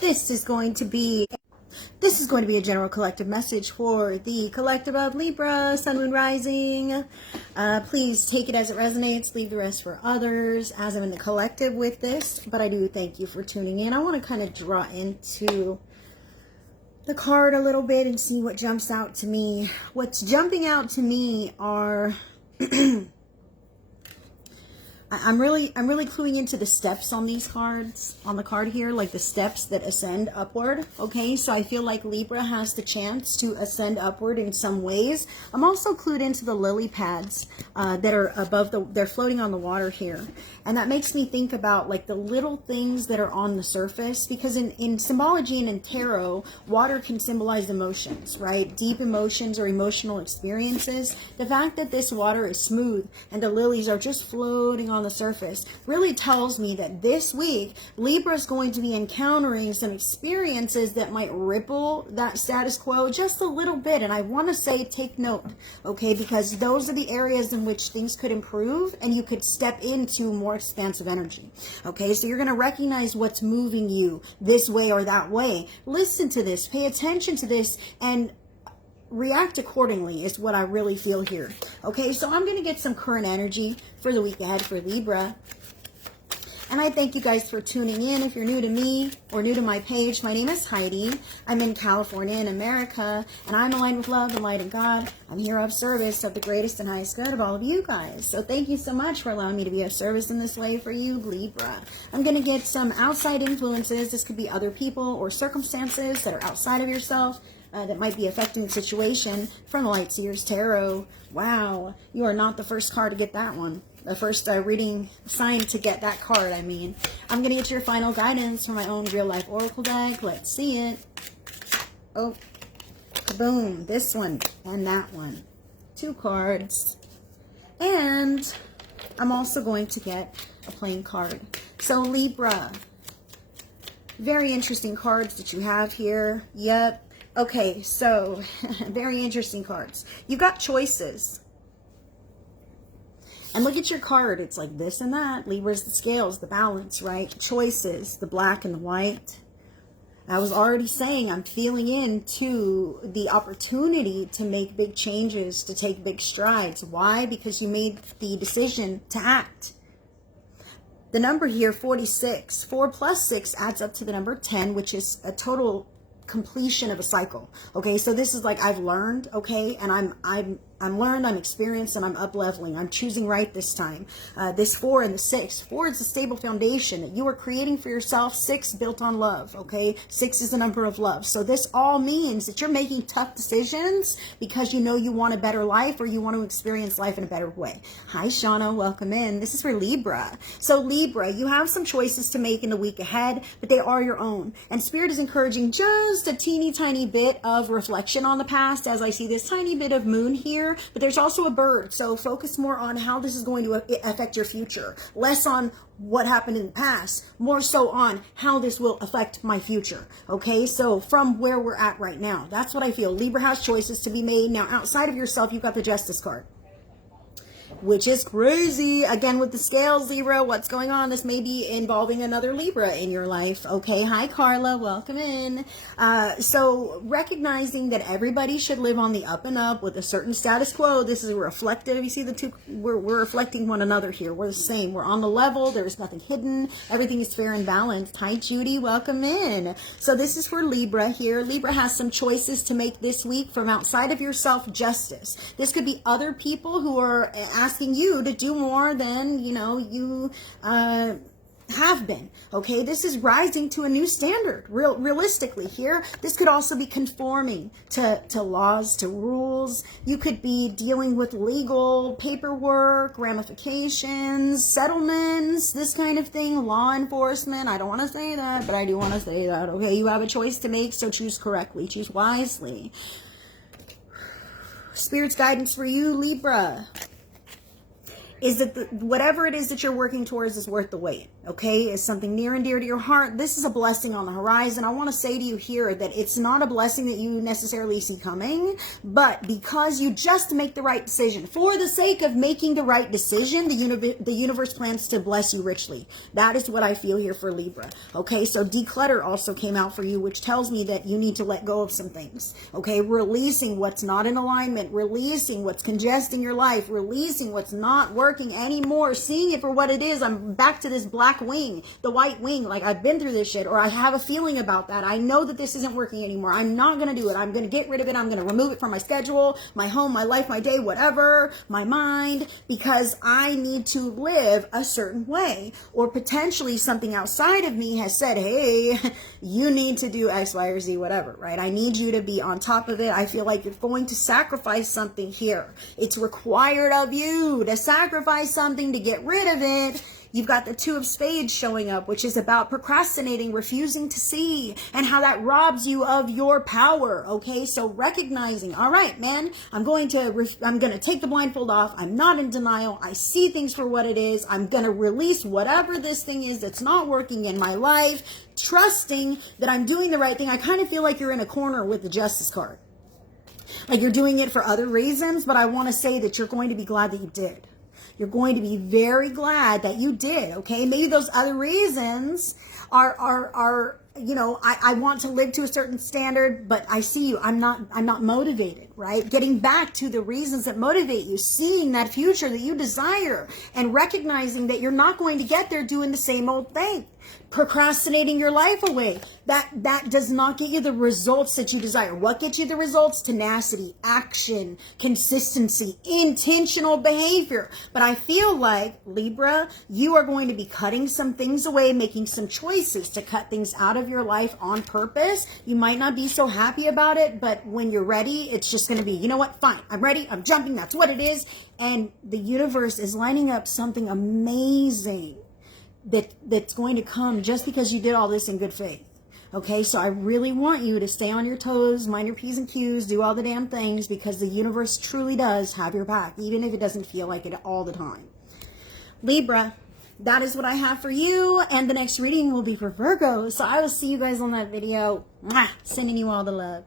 This is going to be a general collective message for the collective of Libra, Sun, Moon, Rising. Please take it as it resonates. Leave the rest for others as I'm in the collective with this. But I do thank you for tuning in. I want to kind of draw into the card a little bit and see what jumps out to me. What's jumping out to me are... I'm really cluing into the steps on these cards, on the card here, like the steps that ascend upward. Okay, so I feel like Libra has the chance to ascend upward in some ways. I'm also clued into the lily pads that are above they're floating on the water here. And that makes me think about like the little things that are on the surface, because in symbology and in tarot, water can symbolize emotions, right? Deep emotions or emotional experiences. The fact that this water is smooth and the lilies are just floating on the surface really tells me that this week Libra is going to be encountering some experiences that might ripple that status quo just a little bit. And I want to say take note, okay, because those are the areas in which things could improve and you could step into more expansive energy. Okay, so you're going to recognize what's moving you this way or that way. Listen to this, pay attention to this, and react accordingly is what I really feel here. Okay, so I'm going to get some current energy for the week ahead for Libra. And I thank you guys for tuning in. If you're new to me or new to my page, my name is Heidi. I'm in California in America, and I'm aligned with love and light of God. I'm here of service of the greatest and highest good of all of you guys. So thank you so much for allowing me to be of service in this way for you, Libra. I'm going to get some outside influences. This could be other people or circumstances that are outside of yourself that might be affecting the situation from the Light Seers Tarot. Wow, you are not the first card to get that one. The first reading sign to get that card, I mean. I'm going to get your final guidance from my own real-life oracle deck. Let's see it. Oh, kaboom. This one and that one. 2 cards. And I'm also going to get a plain card. So, Libra. Very interesting cards that you have here. Yep. Okay, so very interesting cards. You've got choices. And look at your card. It's like this and that. Libra's the scales, the balance, right? Choices, the black and the white. I was already saying I'm feeling into the opportunity to make big changes, to take big strides. Why? Because you made the decision to act. The number here, 46. 4 plus 6 adds up to the number 10, which is a total completion of a cycle. Okay, so this is like I've learned, okay, and I'm learned, I'm experienced, and I'm up leveling. I'm choosing right this time. This 4 and the 6. 4 is a stable foundation that you are creating for yourself. 6 built on love, okay? 6 is the number of love. So this all means that you're making tough decisions because you know you want a better life or you want to experience life in a better way. Hi, Shauna. Welcome in. This is for Libra. So Libra, you have some choices to make in the week ahead, but they are your own. And Spirit is encouraging just a teeny tiny bit of reflection on the past as I see this tiny bit of moon here. But there's also a bird, so focus more on how this is going to affect your future. Less on what happened in the past, more so on how this will affect my future. Okay, so from where we're at right now, that's what I feel. Libra has choices to be made. Now, outside of yourself, you've got the Justice card, which is crazy. Again, with the scales, Libra, what's going on? This may be involving another Libra in your life. Okay, hi, Carla. Welcome in. So recognizing that everybody should live on the up and up with a certain status quo. This is reflective. You see the two, we're reflecting one another here. We're the same. We're on the level. There's nothing hidden. Everything is fair and balanced. Hi, Judy. Welcome in. So this is for Libra here. Libra has some choices to make this week from outside of yourself. Justice. This could be other people who are asking you to do more than, you know, you have been. Okay, this is rising to a new standard. Realistically here, this could also be conforming to laws, to rules. You could be dealing with legal paperwork, ramifications, settlements, this kind of thing, law enforcement. I don't want to say that, but I do want to say that. Okay, you have a choice to make, so choose correctly, choose wisely. Spirit's guidance for you, Libra, is that whatever it is that you're working towards is worth the wait. okay, is something near and dear to your heart. This is a blessing on the horizon. I want to say to you here that it's not a blessing that you necessarily see coming, but because you just make the right decision, for the sake of making the right decision, the universe plans to bless you richly. That is what I feel here for Libra. Okay, so declutter also came out for you, which tells me that you need to let go of some things. Okay, releasing what's not in alignment, releasing what's congesting your life, releasing what's not working anymore, seeing it for what it is. I'm back to this black wing, the white wing, like I've been through this shit, or I have a feeling about that. I know that this isn't working anymore. I'm not going to do it. I'm going to get rid of it. I'm going to remove it from my schedule, my home, my life, my day, whatever, my mind, because I need to live a certain way. Or potentially something outside of me has said, hey, you need to do X, Y, or Z, whatever, right? I need you to be on top of it. I feel like you're going to sacrifice something here. It's required of you to sacrifice something to get rid of it. You've got the Two of Spades showing up, which is about procrastinating, refusing to see, and how that robs you of your power. Okay, so recognizing, all right, man, I'm going to take the blindfold off. I'm not in denial. I see things for what it is. I'm going to release whatever this thing is that's not working in my life, trusting that I'm doing the right thing. I kind of feel like you're in a corner with the Justice card. Like you're doing it for other reasons, but I want to say that you're going to be glad that you did. You're going to be very glad that you did, okay? Maybe those other reasons are you know, I want to live to a certain standard, but I see you. I'm not motivated, right? Getting back to the reasons that motivate you, seeing that future that you desire, and recognizing that you're not going to get there doing the same old thing. Procrastinating your life away. That does not get you the results that you desire. What gets you the results? Tenacity, action, consistency, intentional behavior. But I feel like, Libra, you are going to be cutting some things away, making some choices to cut things out of your life on purpose. You might not be so happy about it, but when you're ready, it's just going to be, you know what? Fine. I'm ready. I'm jumping. That's what it is. And the universe is lining up something amazing that's going to come just because you did all this in good faith. Okay, so I really want you to stay on your toes, mind your P's and Q's, do all the damn things, because the universe truly does have your back, even if it doesn't feel like it all the time. Libra, that is what I have for you, and the next reading will be for Virgo. So I will see you guys on that video. Mwah! Sending you all the love.